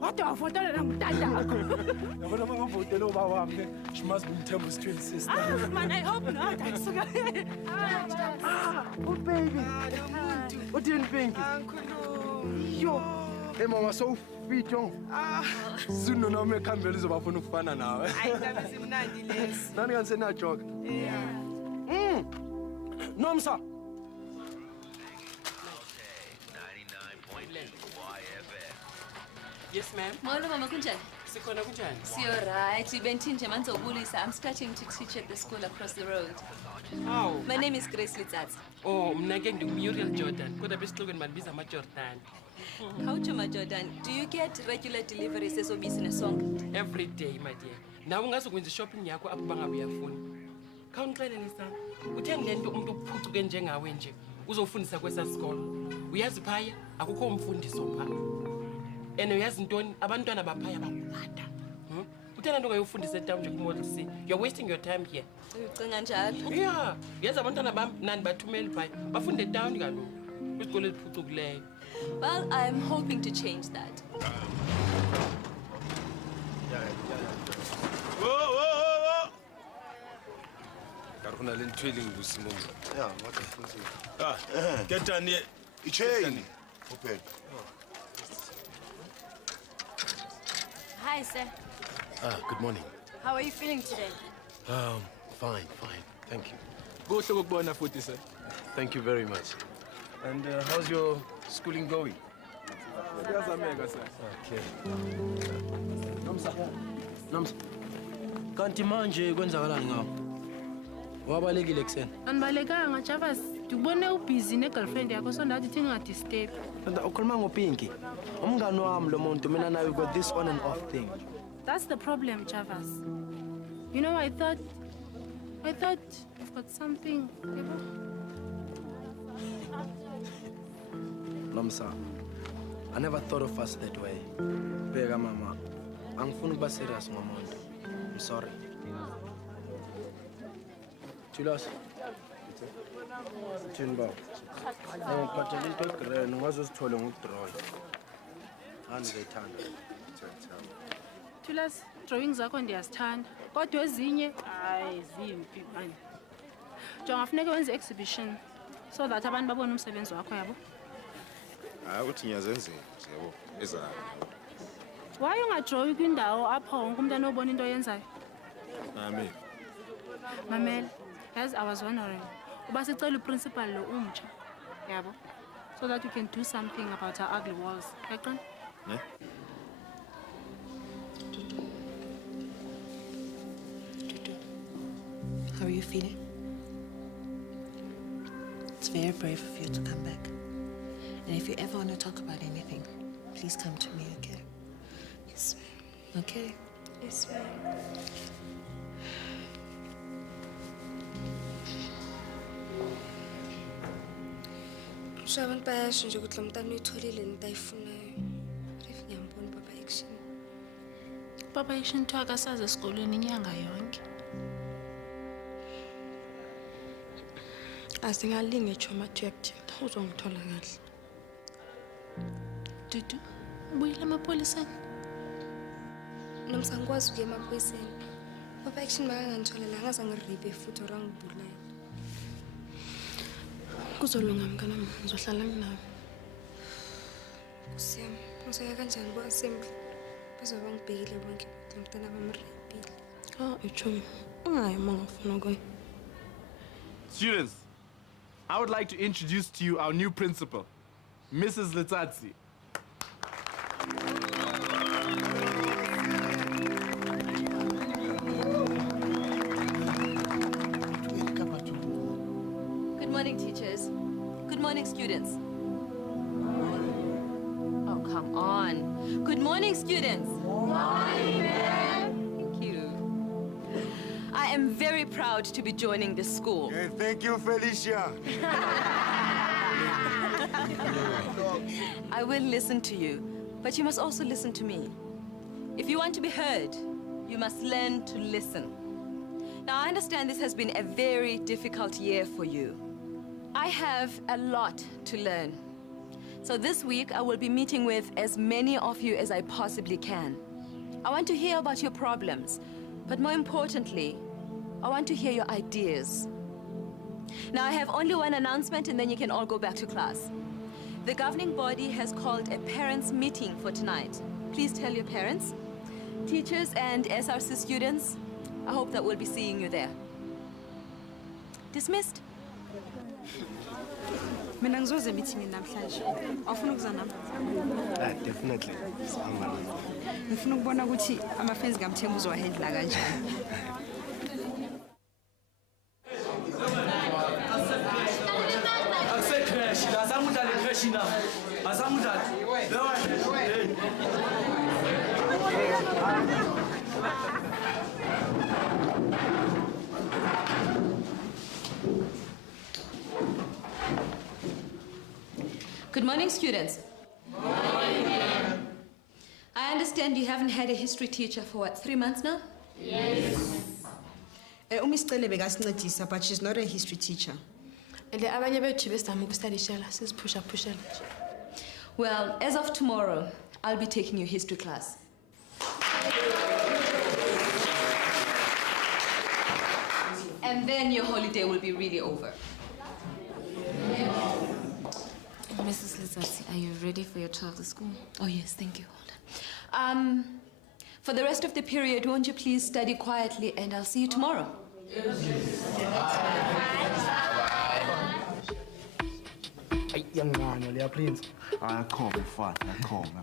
Kodwa ufotela namntantakho. Yabona mangavotela ubaba wami she must be Mthembu's twin sister. Man, I hope not. Ayisuka. Oh baby. What do you think? Yo. Hey mama so fit yong. Suno noma ekhambela izobafuna ukufana nawe. Hayi ndaba simnandi lesi. Nani kanti sena joke? Yeah. Nomsa. Yes ma'am. Molo mama kunjani? Sikhona kunjani? Siyo right. Bentinje manzobulisa. I'm starting to teach at the school across the road. Aw. My name is Grace Litsatsi. Oh, mina ke ngingu-Muriel Jordan. Kodwa besixukweni banibiza ama-Jordan. Howutsho Jordan? Do you get regular deliveries esobisi nesonka? Every day, my dear. Nawe ungazokwenza i-shopping yakho apho bangabe uyafuna. Khawungixelele sana. Uthe ngilento umuntu ophucuke njengawe nje uzofundisa kwesasikolo. Uyazi phaya akukho umfundiso phaa. And uyazi ntoni abantwana baphaya bakwada. Uthena nto ungayofundisa etown nje ku-Model C. You're wasting your time here. Uyicinga njalo? Yeah, yazi abantwana bam nani bathumeli phaya bafunde etown kaloku kwisikolo eliphucukileyo. Well, I'm hoping to change that. Whoa! Karuna le ntwele ngusimo. Yeah, what the fuck is it? Get down here. Chain. Open. Hi, sir. Good morning. How are you feeling today? Fine. Thank you. Go to ukubona futhi sir. Thank you very much. And how's your schooling going? Kuyazameka sir. Okay. Nomsa. Kanti manje kwenzakalani ngawo? Wabalekile kuseni. Anibalekanga Javas. Ndikubone ubusy negirlfriend yakho so ndathi thi ngingadisturb. Kanti ukhuluma ngopinki. Umngani wami lo muntu mina nawe got this on and off thing. That's the problem, Javas. You know, I thought you've got something. Nomsa. I never thought of us that way. Bega mama. Angifuni ukuba serious ngomuntu. I'm sorry. Julius. Thini ba? Ngiphathele into egreen ngazosithole ngokudraw. Angizethanda. Thulas, drawing zakho ndiyazithanda. Kodwa ezinye hayi zimpi manje. Jonga kufuneka wenze exhibition so that abantu babone umsebenzi wakho yabo. Uthi ngiyazenzela, yabo. Ezala. Why ungadrawi kwindawo apho wonke umuntu anobona into oyenzayo? Nami. Mamela, as I was wondering, uba sicela uprincipal lo umtsha, yabo, so that we can do something about our ugly walls. Yaqina? Ne? How are you feeling? It's very brave of you to come back. And if you ever want to talk about anything, please come to me, okay? Yes, ma'am. Okay? Yes, ma'am. Abantu bayasho nje ukuthi lo mntana uyitholile into ayifunayo. If ngiyambona Papa Action. Papa Action to akasaze esikolweni inyanga yonke. Asingalinge choma tuyakuthinta uzongithola kahle. Dudu, ubuyile emapoliseni? Nomsa ngikwazi ukuya emaphoyiseni. Papa Action makangangitholela ngaze ngiribe futhi orangibulala. Kuzolunga mnganami, ngizohlala nginawe. Kusiyami, ngizofika kanjani ku-assembly? Bazobe bangibhekile bonke lo mntana bamripile. Ichomi, ungayi uma ngifuna ukuya. Students, I would like to introduce to you our new principal, Mrs. Litsatsi. Good morning, teachers. Good morning, students. Oh, come on. Good morning, students. Good morning, ma'am. Thank you. I am very proud to be joining this school. Hey, thank you, Felicia. I will listen to you, but you must also listen to me. If you want to be heard, you must learn to listen. Now, I understand this has been a very difficult year for you. I have a lot to learn. So this week, I will be meeting with as many of you as I possibly can. I want to hear about your problems, but more importantly, I want to hear your ideas. Now, I have only one announcement and then you can all go back to class. The governing body has called a parents' meeting for tonight. Please tell your parents, teachers, and SRC students. I hope that we'll be seeing you there. Dismissed. Mina ngizoze meeting namhlanje. Awufuna ukuza nami? Definitely. Ngifuna ukubona ukuthi ama-fans kaMthembu uzowahandla kanjani. Good morning, students. Good morning, ma'am. I understand you haven't had a history teacher for what, 3 months now? Yes. Umiss Cele bekasincedisa, but she's not a history teacher. Well, as of tomorrow, I'll be taking your history class. And then your holiday will be really over. Mrs. Lizati, are you ready for your child to school? Oh, yes, thank you. Hold on. For the rest of the period, won't you please study quietly, and I'll see you tomorrow. Yangani leya prince. Ayakhoma mfana, ayakhoma.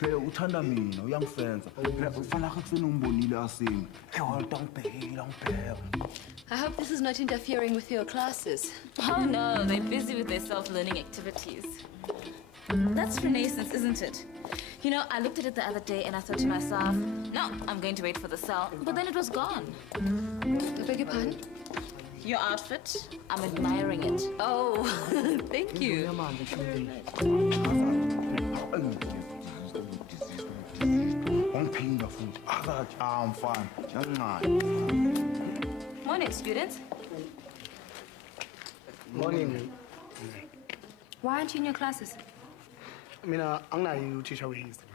Phela uthanda mina, uyangifenza. Phela ufana kakuseni umbonile asini. Ngibhekela. I hope this is not interfering with your classes. Oh no, they're busy with their self-learning activities. That's Renaissance, isn't it? You know, I looked at it the other day and I thought to myself, no, I'm going to wait for the sale. But then it was gone. I beg your pardon? Your outfit, I'm admiring it. Oh, thank you. Morning, students. Morning. Why aren't you in your classes? Mina anginayo uthisha we-history.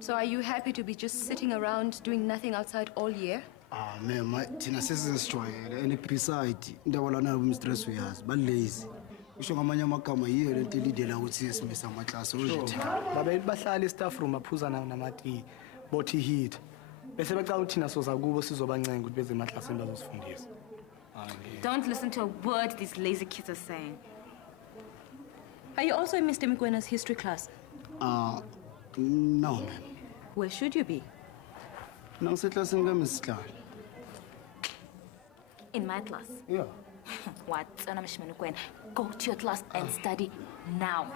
So are you happy to be just sitting around doing nothing outside all year? Ma'am, thina sesizijwayele and beside indaba lana umstress uyazi ba-lazy usho ngamanye amagama yiyo lento elidela ukuthi simisa amaklasi bahlala i-staff room baphuzana namati bothi heat bese becala ukuthi thina soza kubo sizobancenga ukuthi beze emaklasini bazosifundisa. Don't listen to a word these lazy kids are saying. Are you also in Mr. Mkwena's history class? No, ma'am. Where should you be? Nangiseklasini kaMrs. Sihlalo. In my class? Yeah. What? Go to your class and study now.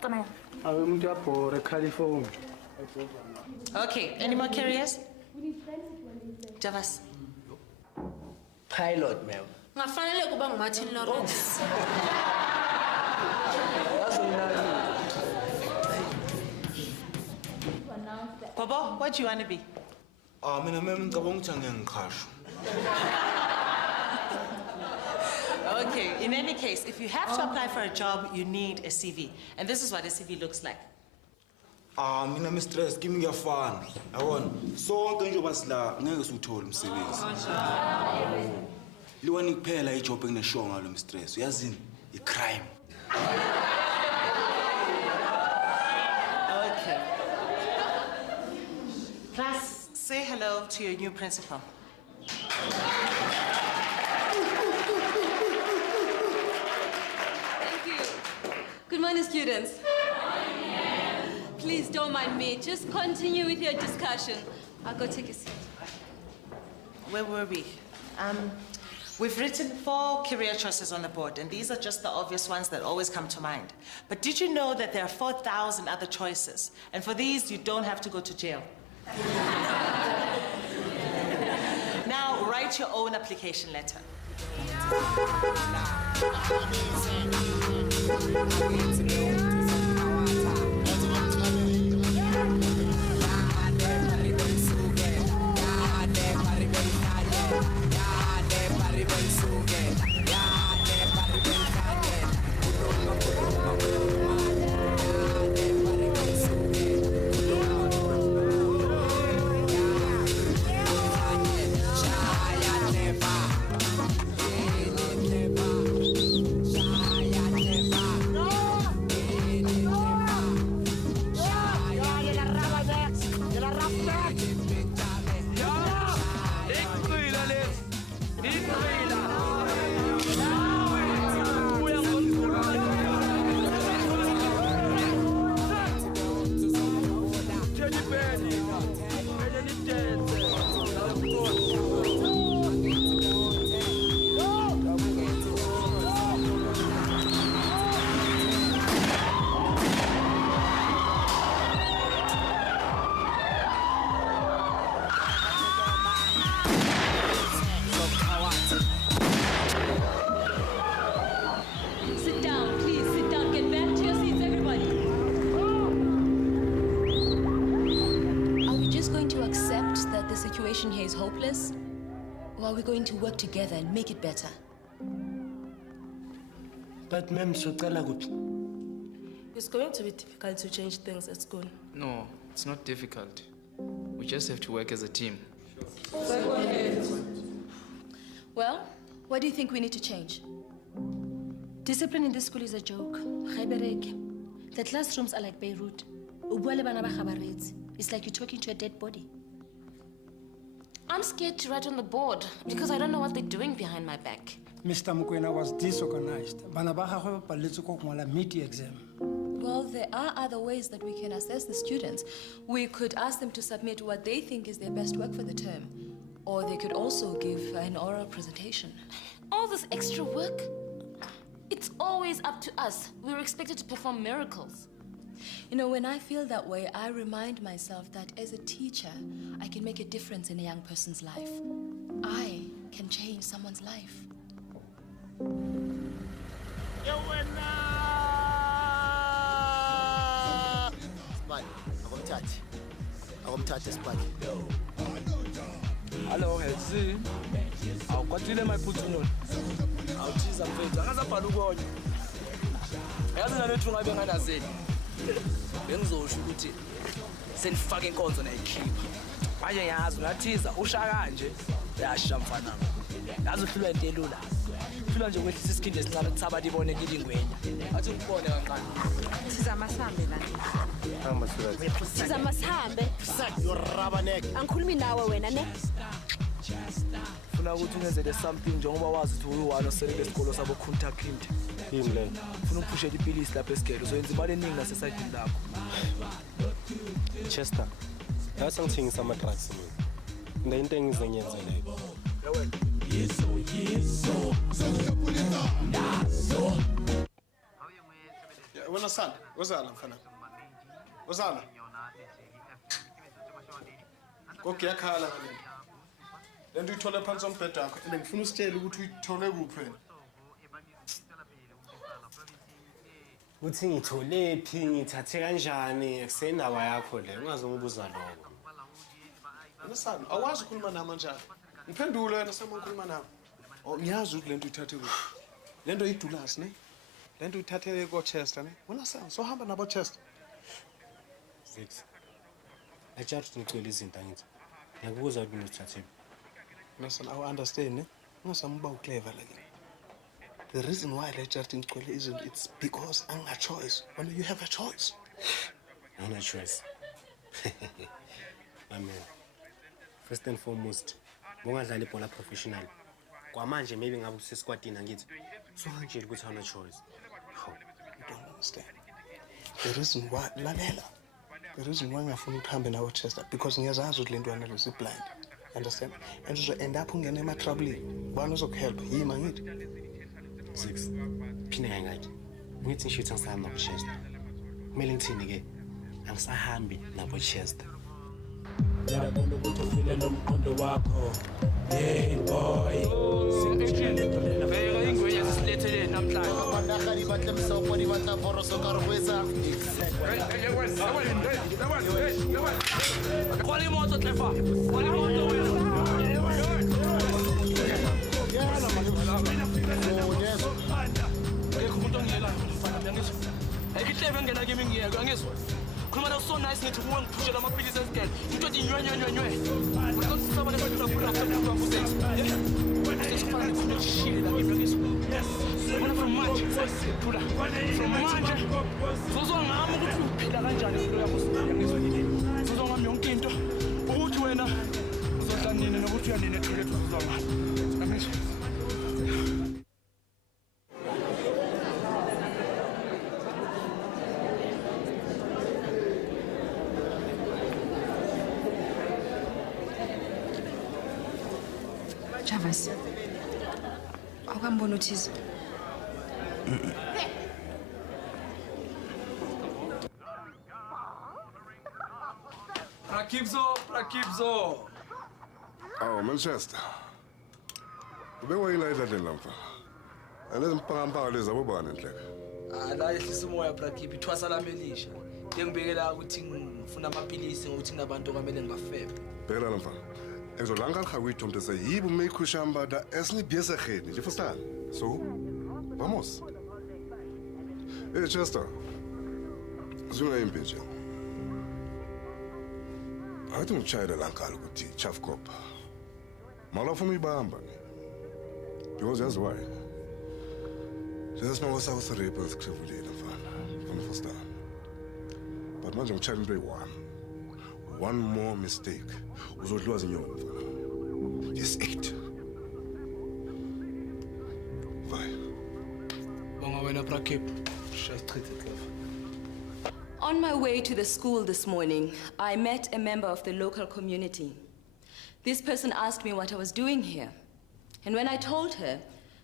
Come on. Umuntu uyabhora ekhala ifoni. Okay, any more carriers? Javas. Pilot, ma'am. Ngafanele kuba nguMartin Lawrence. Bobo, what do you want to be? Mina ma'am ngicabanga ukuthi angiyangiqhasha. Okay, in any case, if you have to apply for a job, you need a CV. And this is what a CV looks like. Mina mistress kimi ngiyafana. Yabona, sonke njengoba sila ngeke siwuthole umsebenzi. Liwani kuphela ijob engineshow ngalo mistress. Uyazini? I-crime. Okay. Class, say hello to your new principal. Good morning, students. Please don't mind me. Just continue with your discussion. I'll go take a seat. Where were we? We've written 4 career choices on the board, and these are just the obvious ones that always come to mind. But did you know that there are 4,000 other choices? And for these, you don't have to go to jail. Now, write your own application letter. situation here is hopeless? Or are we going to work together and make it better? But ma'am, so It's going to be difficult to change things at school. No, it's not difficult. We just have to work as a team. Well, what do you think we need to change? Discipline in this school is a joke. The classrooms are like Beirut. It's like you're talking to a dead body. I'm scared to write on the board because I don't know what they're doing behind my back. Mr. Mukwena was disorganized. Exam. Well, there are other ways that we can assess the students. We could ask them to submit what they think is their best work for the term. Or they could also give an oral presentation. All this extra work? It's always up to us. We're expected to perform miracles. You know, when I feel that way, I remind myself that as a teacher, I can make a difference in a young person's life. I can change someone's life. Hello, Elsie. I'll continue my put on. I'll choose a page. I'm a palugon. I don't know if I'm going to say. Benzo shoot it. Send fucking cons on a keep. I has not teaser. Ushaganje. They are champana. That's a fluent Lula. Fluent with this kid is not a sabati born a getting way. I took one on one. Sizamasambe la. Sizamasambe. Your rubber neck. Angikhulumi nawe wena ne. Funa ukuthi ungenzele something njengoba wazi ukuthi uyiwani osele besikolo sabo contact print. Yimi le. Funa uphushele ipilisi lapha esigelo so yenza imali eningi nase side lakho. Chester. Yasa ngithengisa ama drugs mina. Into engizenyenza leyo. Yeso. Wena sana, uzala mfana. Uzala. Kokuyakhala ngale. Lento uyithola phansi ombhede wakho. Ende ngifuna usitshele ukuthi uyithole kuphi wena. Uthi ngithole phi ngithathe kanjani akusendawa yakho le ungazongibuza lokho. Wena sana, awazi ukukhuluma nami njalo. Ngiphendule wena sama ukukhuluma nami. Oh ngiyazi ukuthi lento uyithathe kuphi. Lento idulasi ne? Lento uyithathe ko Chester ne? Wena sana, so hamba nabo Chester. Six. Ajathi ngicela izinto angithi. Ngiyakubuza ukuthi ngithathe. Listen, I understand ne? Ungasamba uclever like. The reason why I just in school isn't it's because I'm a choice. When you have a choice. No choice. My man. First and foremost, ungadlala ibhola professional. Kwamanje maybe ngabe usesquadini angithi. So ngitshela ukuthi awuna choice. You don't understand. The reason why lalela. The reason why ngafuna ukuhamba nawo Chester because ngiyazazi ukuthi lento yana lo blind. Understand? And so end up ungena ema trouble. Bani uzokuhelp yima ngithi. 6. Phine ngathi. Ngithi ngisho ngisahamba ku Chester. Kumele ngithini ke? Angisahambi nabo Chester. Ngiyabona ukuthi ufile nomqondo wakho. Hey boy. Vega ingwenya sisilethele namhlanje. Abandakali batle msopho batla foroso karwesa. Kwali moto tlefa. Kwali moto wena. Ekihlebe ngena kimi ngiyeke angizwa. Khuluma la so nice ngithi kuwe ngiphushela amaphilisi esigele. Into ethi nywe. Ukusaba lesifuna ukuphula kusenze. Sesifana nokushila ngibekisa. Yes. Wena from manje. Phula. From manje. Uzongama ukuthi uphila kanjani impilo yakho singiyangizwa yini. Uzongama yonke into. Ukuthi wena uzodla nini nokuthi uyanini eqhekethu uzongama. Angizwa. Javas. Awukambona uthize. Rakibzo. Oh, Manchester. Ubewayilayita le lamfa. Alezi mpaka lezi abobani ndleka. La ehlisa umoya Prakip ithwasa lami elisha. Ngiyengibekela ukuthi ngifuna amapilisi ngokuthi nginabantu kwamele ngibafebe. Bhekela lamfa. En zolang gaan we om te zeggen, hier moet ik kushamba, dat is niet bezig, je verstaan? Zo, vamos. Hey, Chester. Zoom naar een beetje. Uit moet jij de lang al goed, chafkop. Maar laat voor mij beamba. Because that's why. Dat is nou wat zou ze repen als ik ze verleden van de verstaan. Maar man, je moet one more mistake. We zullen het in jou van. Dit is echt. Vai. Bonga wena prakip. On my way to the school this morning, I met a member of the local community. This person asked me what I was doing here. And when I told her,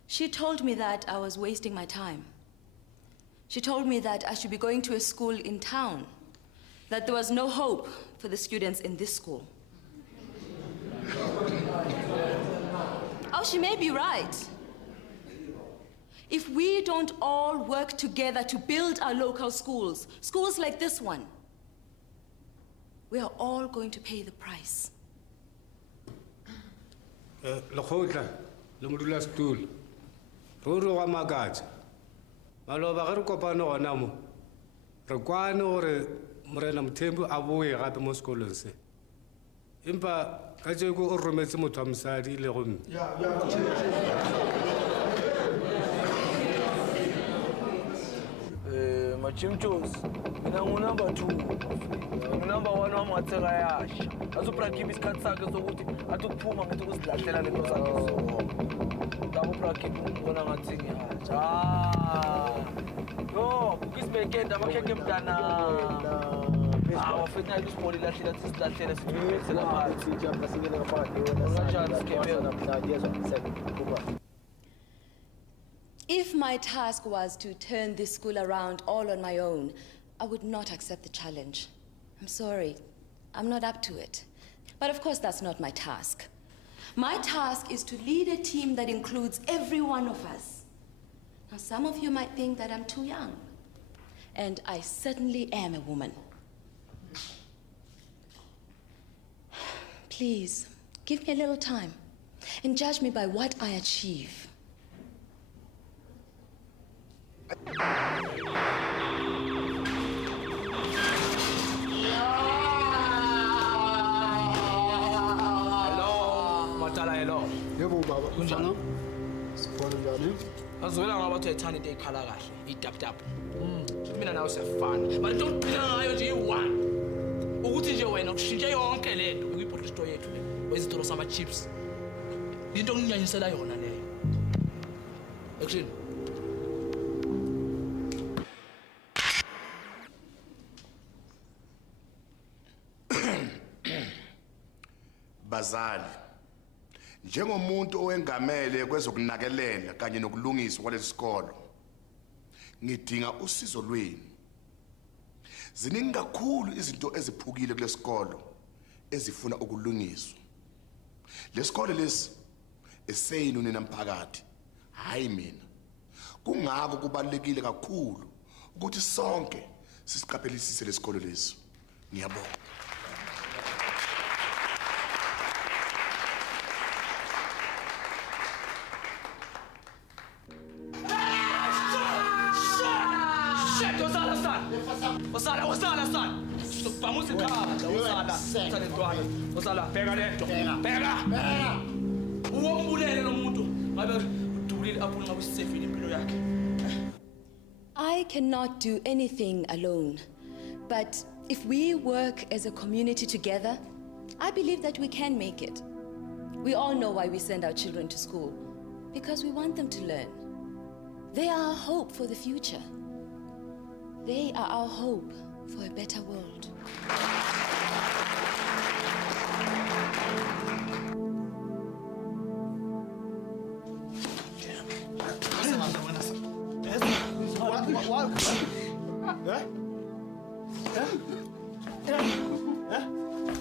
she told me that I was wasting my time. She told me that I should be going to a school in town, that there was no hope for the students in this school. Oh, she may be right. If we don't all work together to build our local schools, schools like this one, we are all going to pay the price. Lekgotla le modulasetulo ruri wa makatša maloba ge re kopane gona mo re kwane gore morena mothembu a boe gape mo sekolong se empa ka tšeko o rometse motho wa mosadi le gomme Machimchos, mina ngunumber 2. Ngunumber 1 wamatheka yasha. Azoprakhipha isikhathi sakhe sokuthi athi ukuphuma ngithi ukusilahlela lento zakhe so. Ngabo prakhipha ngibona ngathi ngiyasha. Yo, ukisibekenda amakheke mntana. Wafethu nayo isiboli lahlela sisilahlela siphethele lapha. Sijapha sikele ngaphandle wona. Kanjani sikebe namhlanje yezwa If my task was to turn this school around all on my own, I would not accept the challenge. I'm sorry, I'm not up to it. But of course, that's not my task. My task is to lead a team that includes every one of us. Now, some of you might think that I'm too young, and I certainly am a woman. Please, give me a little time and judge me by what I achieve. Hello. Yebo baba. Kunjani? Siphola njani? Azwela ngabathu ethanda into ekhala kahle, itap. Mina nawe siyafana. But don't phila ngayo nje i1. Ukuthi nje wena ukushintshe yonke lento ukuyibhodla store yethu le. Wezitolo sama chips. Into onginyanyisela yona leyo. Action. Bazali njengomuntu owengamele kwezokunakelela kanye nokulungiswa kwalesikolo ngidinga usizo lwenu ziningi kakhulu izinto eziphukile kulesikolo ezifuna ukulungiswa lesikolo lesi eseyinu nina mphakathi hayi mina kungako kubalekile kakhulu ukuthi sonke sisiqaphelisise lesikolo lesi ngiyabonga Wasala son. Vamos ekhaya, wasala ntwana. Wasala bheka lento. Bheka. Uwombulele lo muntu ngabe udulile apho ngabe sisefile impilo yakhe. I cannot do anything alone. But if we work as a community together, I believe that we can make it. We all know why we send our children to school. Because we want them to learn. They are our hope for the future. They are our hope for a better world.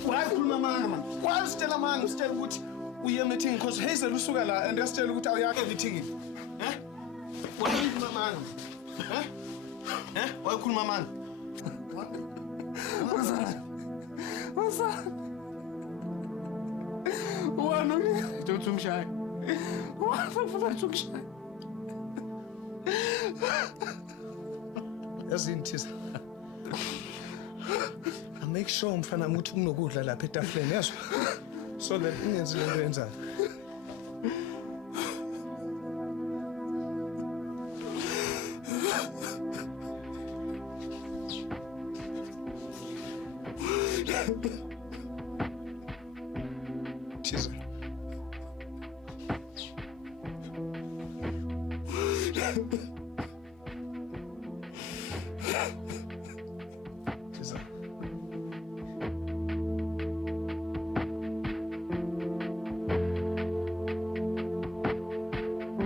Wayakhuluma manga man. Wayasitela manga usitela ukuthi uye meeting because Hazel usuka la and yasitela ukuthi awuyake meeting. Wayakhuluma manga. Wayakhuluma manga. ungishaya ungafuna ungishaya yazini Thiza I make sure mfana wami ukuthi kunokudla lapha etafuleni yazo so that ingenzi lento yenzayo Thiza